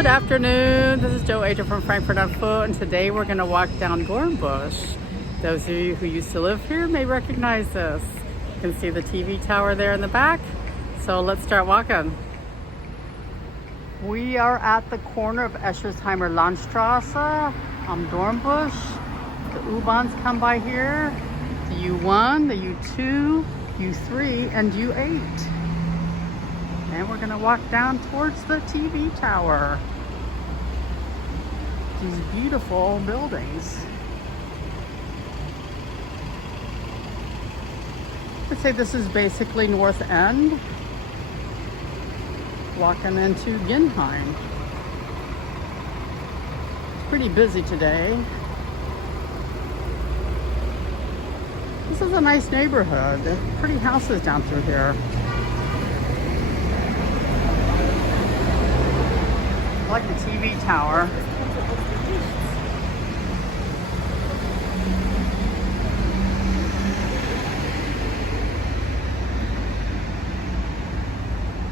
Good afternoon. This is Joe Agent from Frankfurt on Foot, and today we're going to walk down Dornbusch. Those of you who used to live here may recognize this. You can see the TV tower there in the back. So let's start walking. We are at the corner of Eschersheimer Landstrasse and Dornbusch. The U-Bahns come by here. The U1, the U2, U3, and U8. And we're gonna walk down towards the TV tower. These beautiful buildings. I'd say this is basically North End. Walking into Ginnheim. It's pretty busy today. This is a nice neighborhood. Pretty houses down through here. I like the TV tower.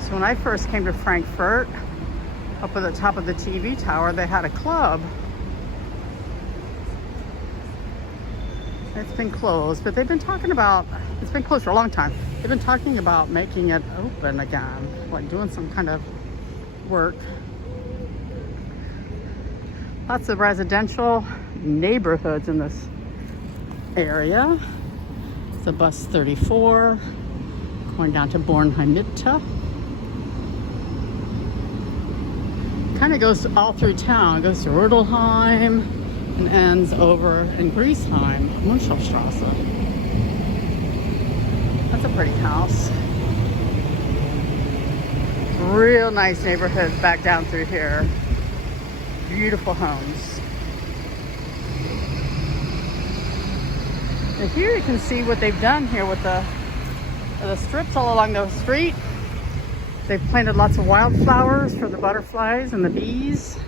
So when I first came to Frankfurt, up at the top of the TV tower, they had a club. It's been closed, but they've been talking about, it's been closed for a long time. They've been talking about making it open again, like doing some kind of work. Lots of residential neighborhoods in this area. It's a bus 34 going down to Bockenheimer Warte. Kind of goes all through town. It goes to Rudolheim and ends over in Ginnheim, Hansaallee. That's a pretty house. Real nice neighborhoods back down through here. Beautiful homes. And here you can see what they've done here with the strips all along the street. They've planted lots of wildflowers for the butterflies and the bees.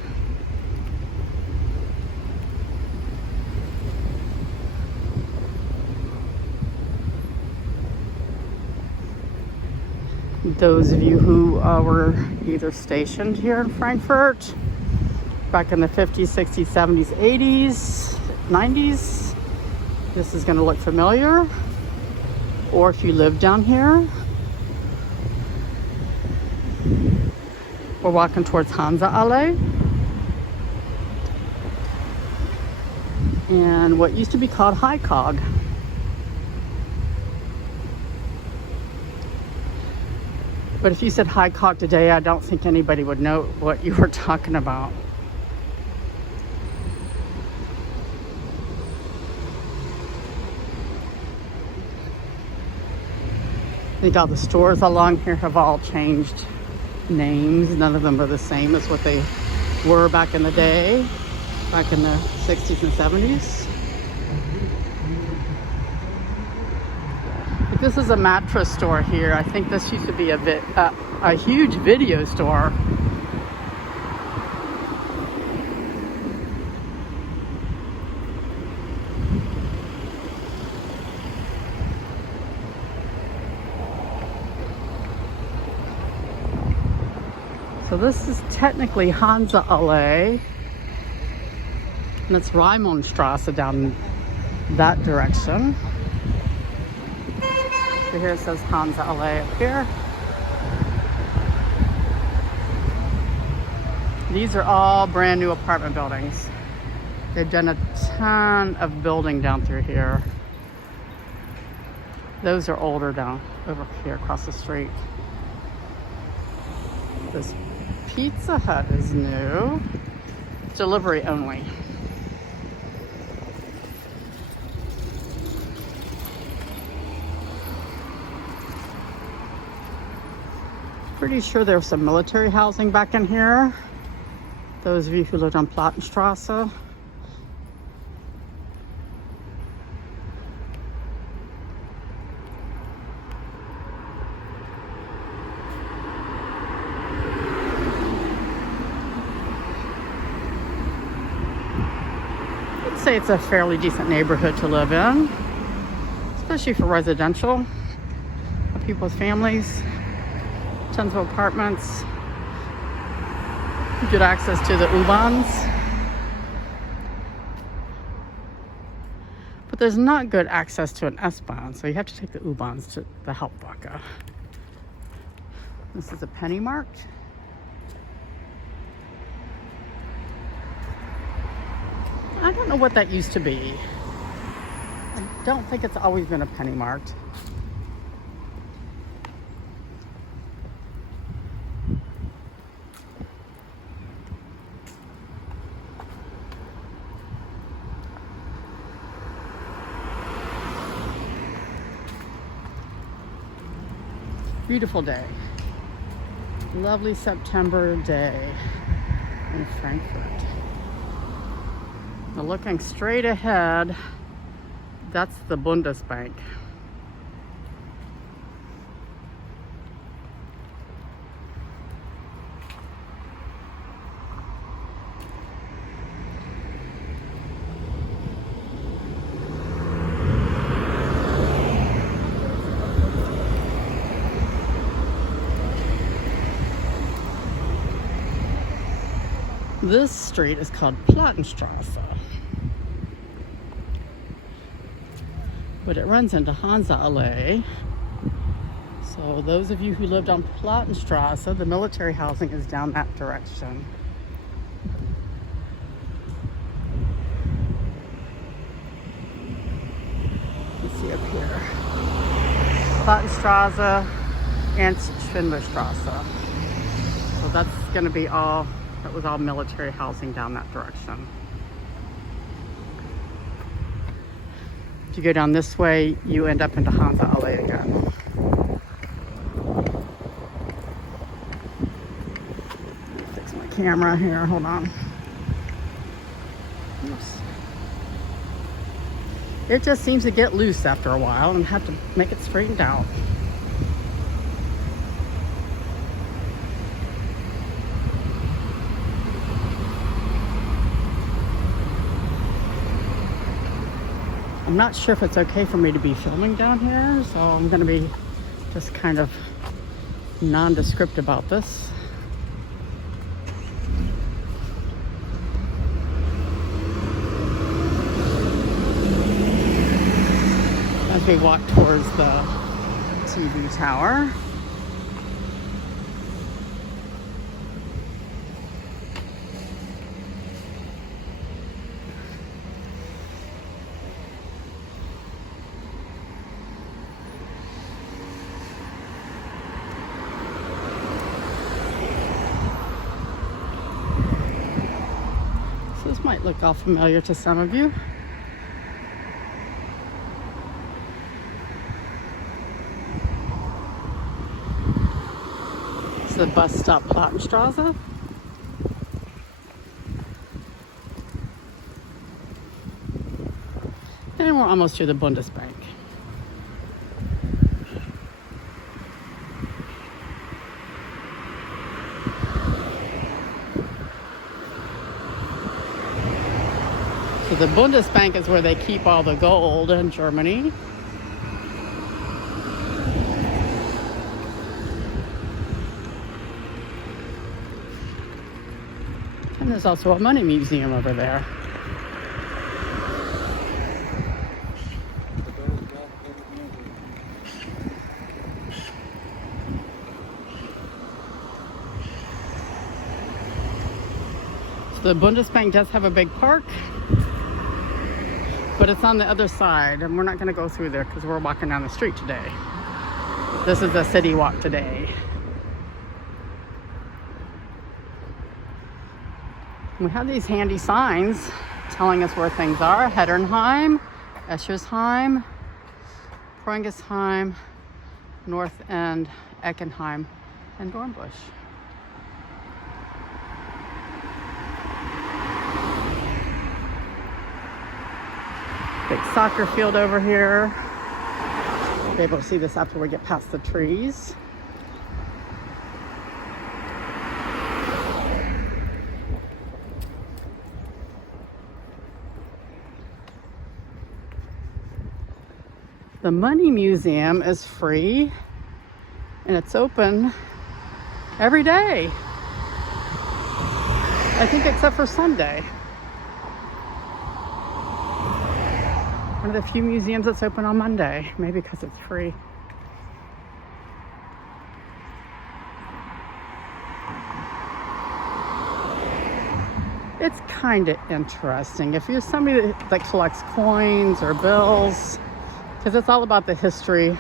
Those of you who were either stationed here in Frankfurt back in the 50s, 60s, 70s, 80s, 90s, this is going to look familiar. Or if you live down here, we're walking towards Hansaallee. And what used to be called Hi-COG. But if you said Hi-COG today, I don't think anybody would know what you were talking about. I think all the stores along here have all changed names. None of them are the same as what they were back in the day, back in the 60s and 70s. But this is a mattress store here. I think this used to be a huge video store. So this is technically Hansaallee, and it's Raimundstrasse down that direction. So here it says Hansaallee up here. These are all brand new apartment buildings. They've done a ton of building down through here. Those are older down over here across the street. This Pizza Hut is new. Delivery only. Pretty sure there was some military housing back in here. Those of you who lived on Platenstrasse. Say it's a fairly decent neighborhood to live in, especially for residential. People with families, tons of apartments. Good access to the U-Bahns. But there's not good access to an S-Bahn, so you have to take the U-Bahns to the Hauptbahnhof. This is a penny market. I don't know what that used to be. I don't think it's always been a penny market. Beautiful day. Lovely September day in Frankfurt. Now looking straight ahead, that's the Bundesbank. This street is called Platenstrasse, but it runs into Hansaallee. So those of you who lived on Platenstrasse, the military housing is down that direction. Let's see up here. Platenstrasse and Ginnheim. So that's going to be all. That was all military housing down that direction. If you go down this way, you end up into Hansaallee again. Fix my camera here, hold on. Oops. It just seems to get loose after a while and have to make it straightened out. I'm not sure if it's okay for me to be filming down here, so I'm going to be just kind of nondescript about this. As we walk towards the TV tower. This might look all familiar to some of you. It's the bus stop Platenstrasse. And we're almost to the Bundesbank. So the Bundesbank is where they keep all the gold in Germany. And there's also a money museum over there. So the Bundesbank does have a big park, but it's on the other side, and we're not going to go through there because we're walking down the street today. This is the city walk today. We have these handy signs telling us where things are. Ginnheim, Eschersheimer, Frankfurt, North End, Bockenheimer, and Dornbusch. Big soccer field over here. We'll be able to see this after we get past the trees. The Money Museum is free and it's open every day. I think except for Sunday. One of the few museums that's open on Monday, maybe because it's free. It's kind of interesting if you're somebody that collects coins or bills, because it's all about the history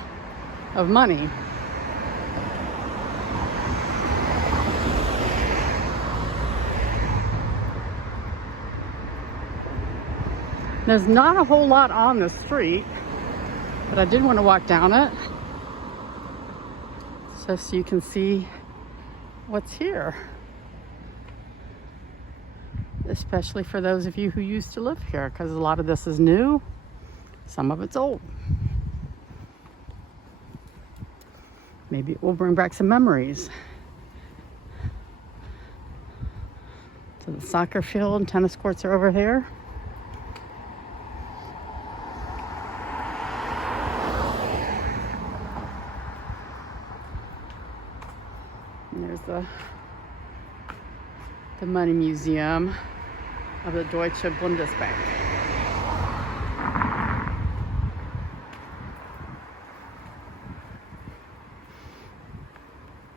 of money. There's not a whole lot on the street, but I did want to walk down it so you can see what's here. Especially for those of you who used to live here, because a lot of this is new, some of it's old. Maybe it will bring back some memories. So the soccer field and tennis courts are over here. And there's the money museum of the Deutsche Bundesbank.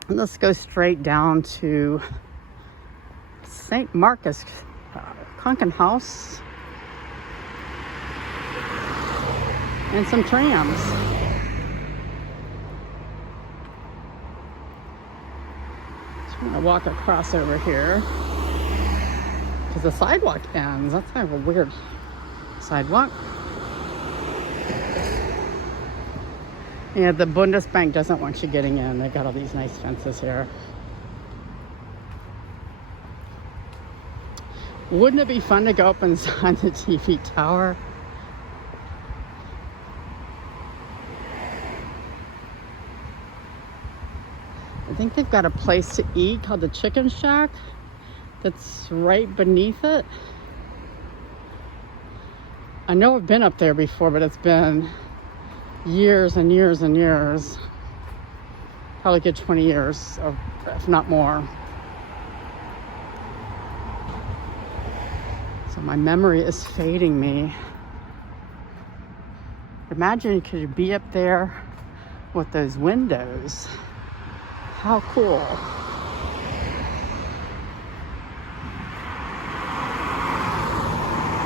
And let's go straight down to St. Markus Krankenhaus and some trams. So I'm gonna walk across over here because the sidewalk ends. That's kind of a weird sidewalk. Yeah, the Bundesbank doesn't want you getting in. They got all these nice fences here. Wouldn't it be fun to go up inside the TV tower? I think they've got a place to eat called the Chicken Shack that's right beneath it. I know I've been up there before, but it's been years and years and years. Probably a good 20 years, or if not more. So my memory is fading me. Imagine you could be up there with those windows. How cool.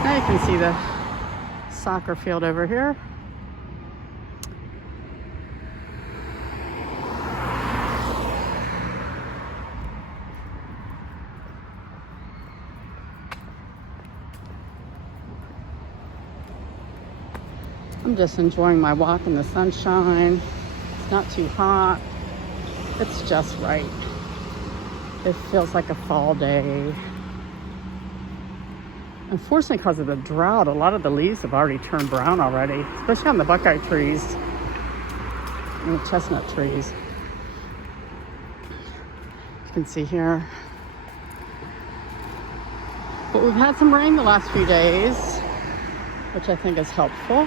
Now you can see the soccer field over here. I'm just enjoying my walk in the sunshine. It's not too hot. It's just right. It feels like a fall day. Unfortunately, because of the drought, a lot of the leaves have already turned brown already, especially on the buckeye trees and the chestnut trees. You can see here. But we've had some rain the last few days, which I think is helpful.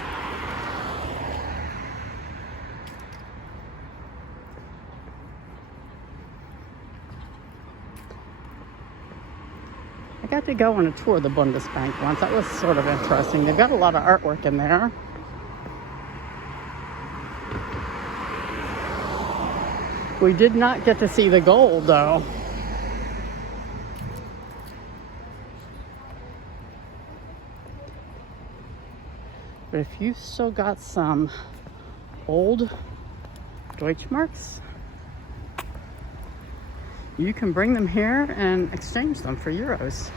I got to go on a tour of the Bundesbank once. That was sort of interesting. They've got a lot of artwork in there. We did not get to see the gold, though. But if you've still got some old Deutschmarks, you can bring them here and exchange them for euros.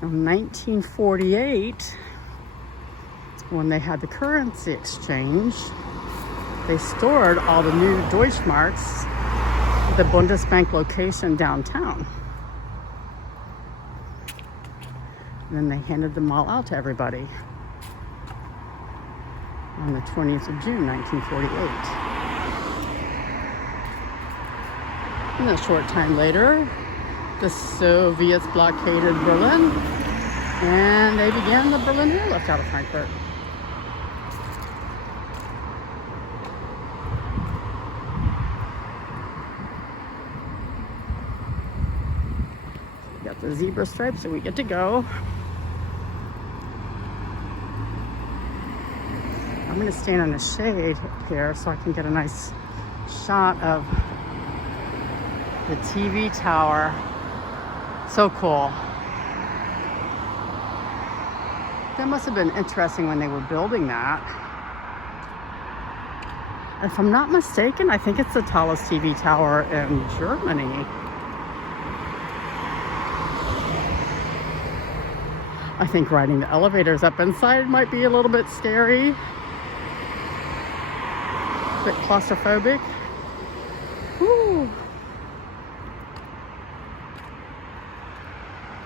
In 1948, when they had the currency exchange, they stored all the new Deutschmarks at the Bundesbank location downtown. And then they handed them all out to everybody on the 20th of June, 1948. And a short time later, the Soviets blockaded Berlin, and they began the Berlin airlift out of Frankfurt. the zebra stripes, so we get to go. I'm gonna stand in the shade here so I can get a nice shot of the TV tower. So cool. That must have been interesting when they were building that. If I'm not mistaken, I think it's the tallest TV tower in Germany. I think riding the elevators up inside might be a little bit scary. A bit claustrophobic. Woo.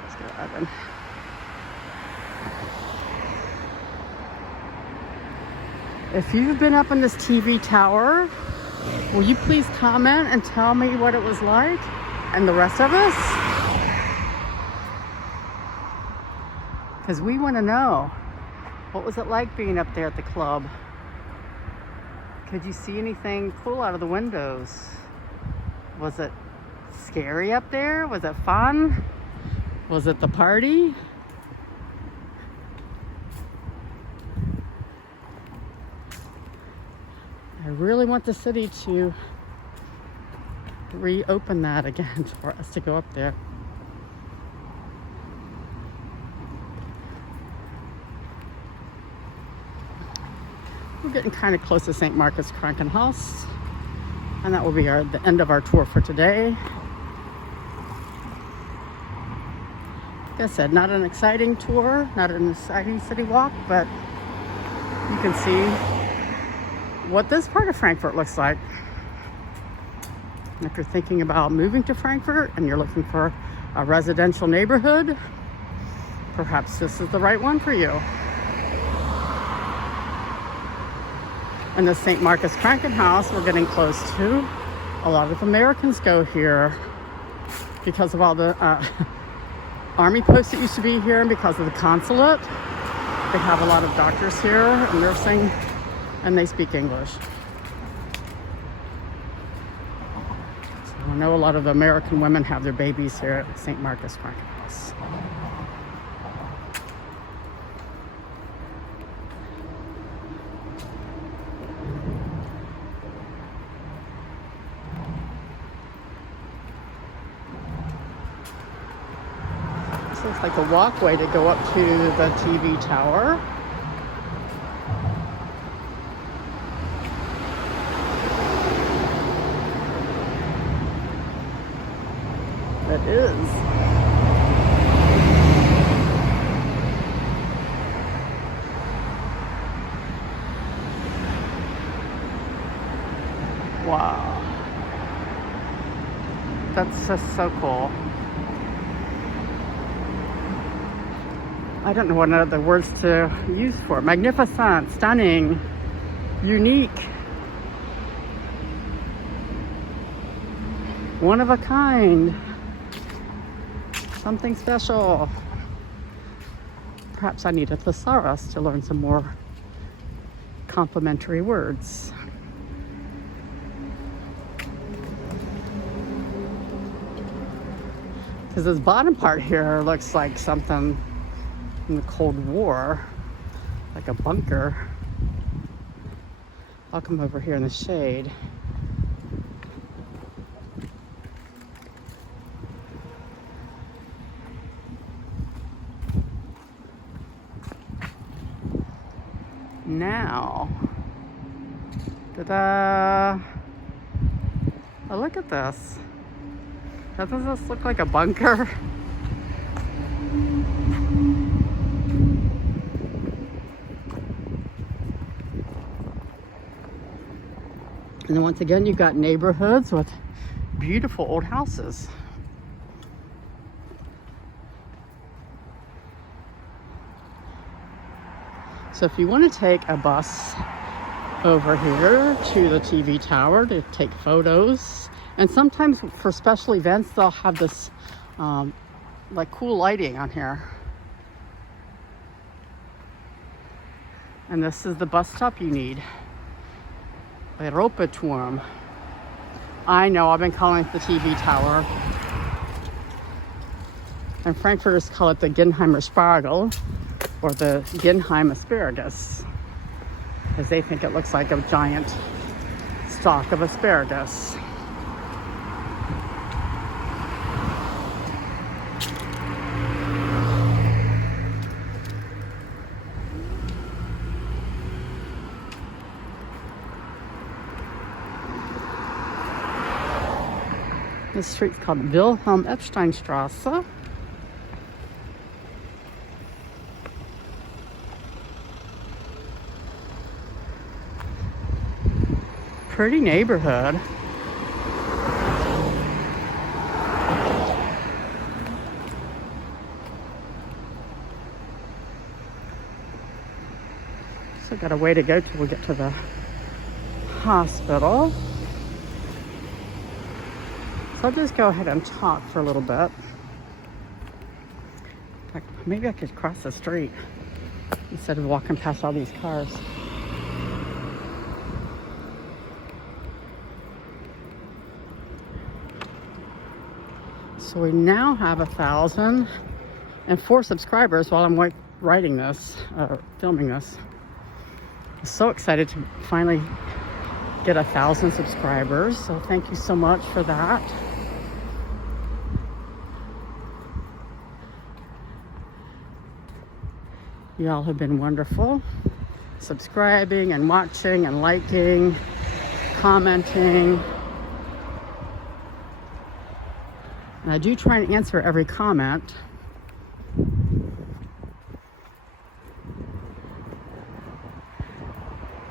Let's go, Evan. If you've been up in this TV tower, will you please comment and tell me what it was like and the rest of us? Because we want to know, what was it like being up there at the club? Could you see anything cool out of the windows? Was it scary up there? Was it fun? Was it the party? I really want the city to reopen that again for us to go up there. We're getting kind of close to St. Markus Krankenhaus, and that will be the end of our tour for today. Like I said, not an exciting tour, not an exciting city walk, but you can see what this part of Frankfurt looks like. And if you're thinking about moving to Frankfurt and you're looking for a residential neighborhood, perhaps this is the right one for you. And the St. Markus Krankenhaus we're getting close to. A lot of Americans go here because of all the army posts that used to be here and because of the consulate. They have a lot of doctors here and nursing, and they speak English. So I know a lot of the American women have their babies here at St. Markus Krankenhaus. This looks like a walkway to go up to the TV tower. It is. Wow. That's just so cool. I don't know what other words to use for it. Magnificent, stunning, unique, one of a kind. Something special. Perhaps I need a thesaurus to learn some more complimentary words. Because this bottom part here looks like something in the Cold War, like a bunker. I'll come over here in the shade. Now, ta-da! Oh, look at this. Doesn't this look like a bunker? And then once again, you've got neighborhoods with beautiful old houses. So if you want to take a bus over here to the TV tower to take photos, and sometimes for special events, they'll have this like cool lighting on here. And this is the bus stop you need. Europaturm. I know, I've been calling it the TV tower. And Frankfurters call it the Ginnheimer Spargel, or the Ginnheim asparagus, because they think it looks like a giant stalk of asparagus. This street's called Wilhelm-Epstein-Strasse. Pretty neighborhood. Still got a way to go till we get to the hospital. So I'll just go ahead and talk for a little bit. In fact, maybe I could cross the street instead of walking past all these cars. So we now have 1,004 subscribers while I'm writing this, filming this. I'm so excited to finally get 1,000 subscribers. So thank you so much for that. You all have been wonderful, subscribing and watching and liking, commenting. And I do try and answer every comment.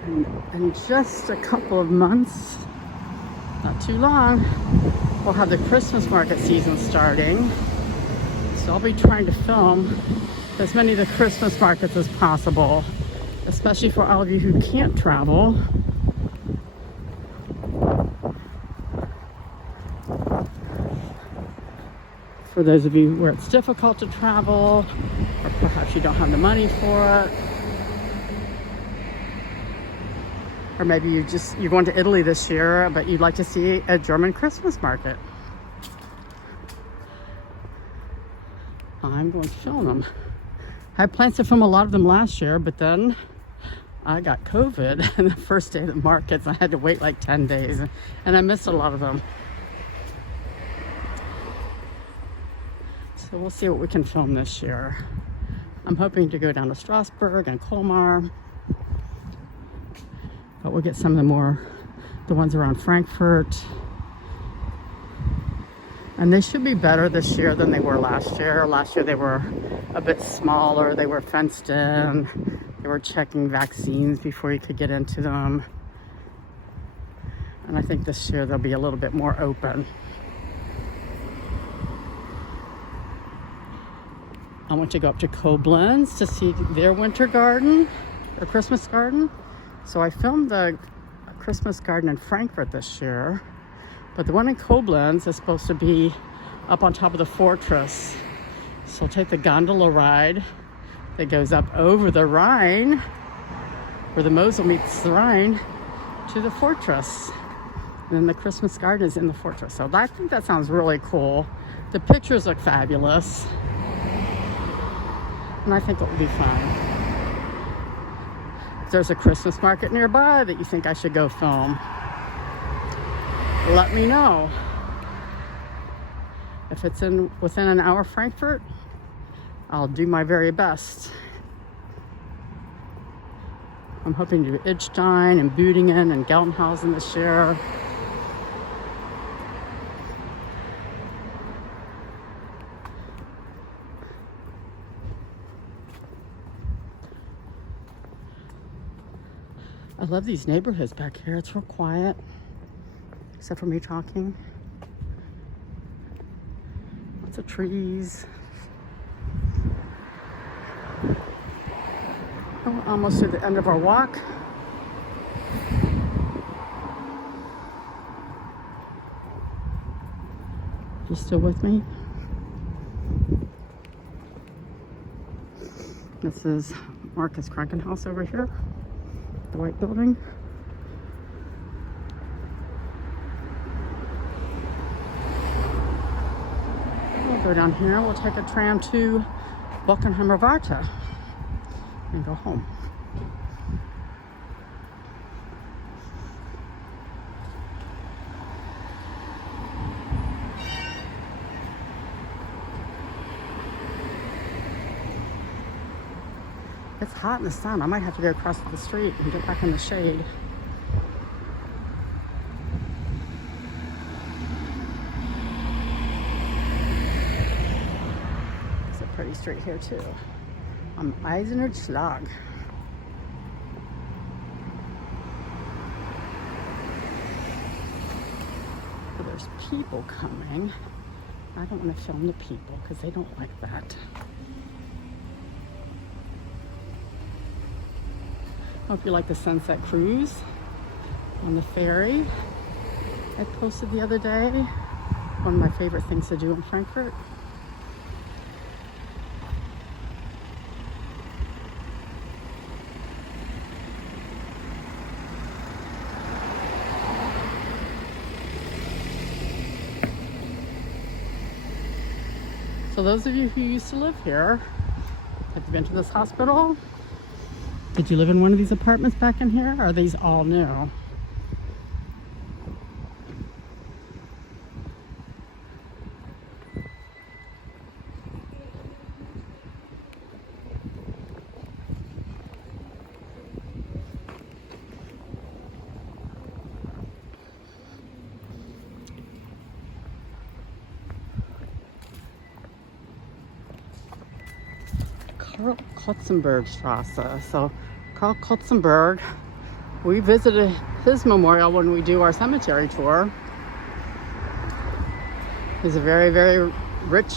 And in just a couple of months, not too long, we'll have the Christmas market season starting. So I'll be trying to film as many of the Christmas markets as possible, especially for all of you who can't travel. For those of you where it's difficult to travel, or perhaps you don't have the money for it, or maybe you're going to Italy this year, but you'd like to see a German Christmas market. I'm going to film them. I had plans to film a lot of them last year, but then I got COVID and the first day of the markets, I had to wait like 10 days, and I missed a lot of them. So we'll see what we can film this year. I'm hoping to go down to Strasbourg and Colmar, but we'll get some of the ones around Frankfurt. And they should be better this year than they were last year. Last year they were a bit smaller, they were fenced in, they were checking vaccines before you could get into them. And I think this year they'll be a little bit more open. I want to go up to Koblenz to see their winter garden, or Christmas garden. So I filmed the Christmas garden in Frankfurt this year, but the one in Koblenz is supposed to be up on top of the fortress. So I'll take the gondola ride that goes up over the Rhine, where the Mosel meets the Rhine, to the fortress. And then the Christmas garden is in the fortress. So I think that sounds really cool. The pictures look fabulous. And I think it will be fun. If there's a Christmas market nearby that you think I should go film, let me know. If it's within an hour of Frankfurt, I'll do my very best. I'm hoping to do Idstein and Büdingen and Gelnhausen this year. I love these neighborhoods back here. It's real quiet, except for me talking. Lots of trees. Oh, we're almost to the end of our walk. You still with me? This is Markus Krankenhaus over here. The white building. Oh, go down here. We'll take a tram to Bockenheimer Warte and go home. It's hot in the sun. I might have to go across the street and get back in the shade. It's a pretty street here too. Am Eisener Schlag. So there's people coming. I don't want to film the people because they don't like that. Hope you like the sunset cruise on the ferry I posted the other day. One of my favorite things to do in Frankfurt. So those of you who used to live here, have you been to this hospital? Did you live in one of these apartments back in here? Or are these all new? Karl-Kotzenberg-Strasse. So Karl Kotzenberg, we visited his memorial when we do our cemetery tour. He's a very, very rich,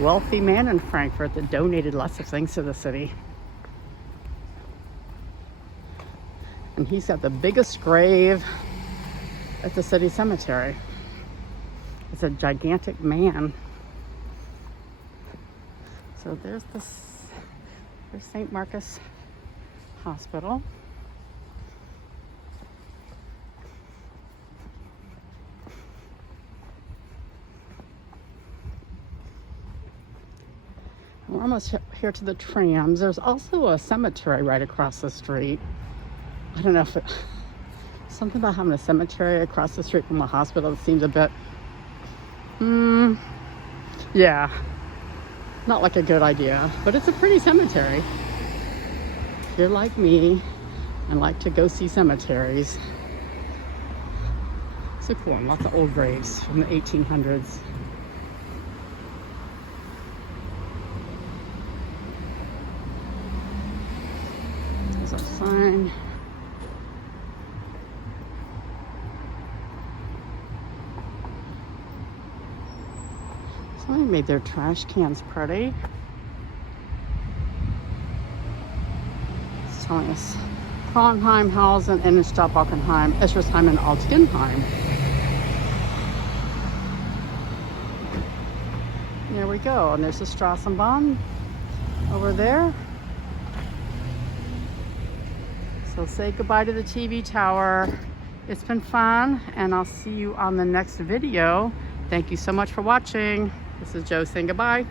wealthy man in Frankfurt that donated lots of things to the city. And he's got the biggest grave at the city cemetery. It's a gigantic man. So there's St. Markus Hospital. We're almost here to the trams. There's also a cemetery right across the street. I don't know if something about having a cemetery across the street from a hospital seems a bit, yeah, not like a good idea, but it's a pretty cemetery. If you're like me and like to go see cemeteries, it's a cool one. Lots of old graves from the 1800s. There's our sign. Somebody made their trash cans pretty. It's telling us Trondheim, Hausen, Innenstadt, Bockenheim, Eschersheimer and Ginnheim. There we go, and there's the Straßenbahn over there. So say goodbye to the TV tower. It's been fun, and I'll see you on the next video. Thank you so much for watching. This is Jo saying goodbye.